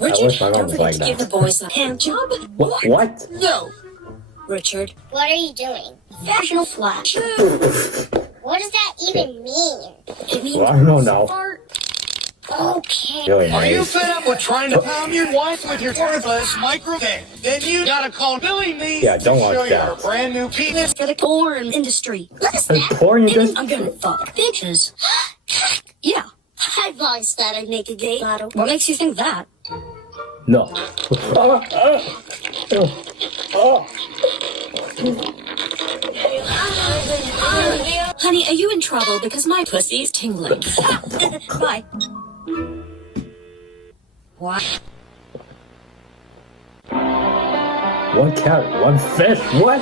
Richard, wish my mom don't was forget like to give that. the boys a hand job. What? No. Richard, What are you doing? vaginal flash. What does that even mean? It means Well, I don't know. fart. Okay. Really Are you nice. fed up with trying to pound your wife with your worthless microphone? Then you gotta call Billy Me Yeah, don't to watch show that. your brand new penis. For the porn industry. What's The that? porn you just... I'm gonna fuck bitches. Yeah. I've always thought I'd make a gay model. What makes you think that? No. Honey, are you in trouble? Because my pussy's tingling. Bye. What? One carrot, one fish. What?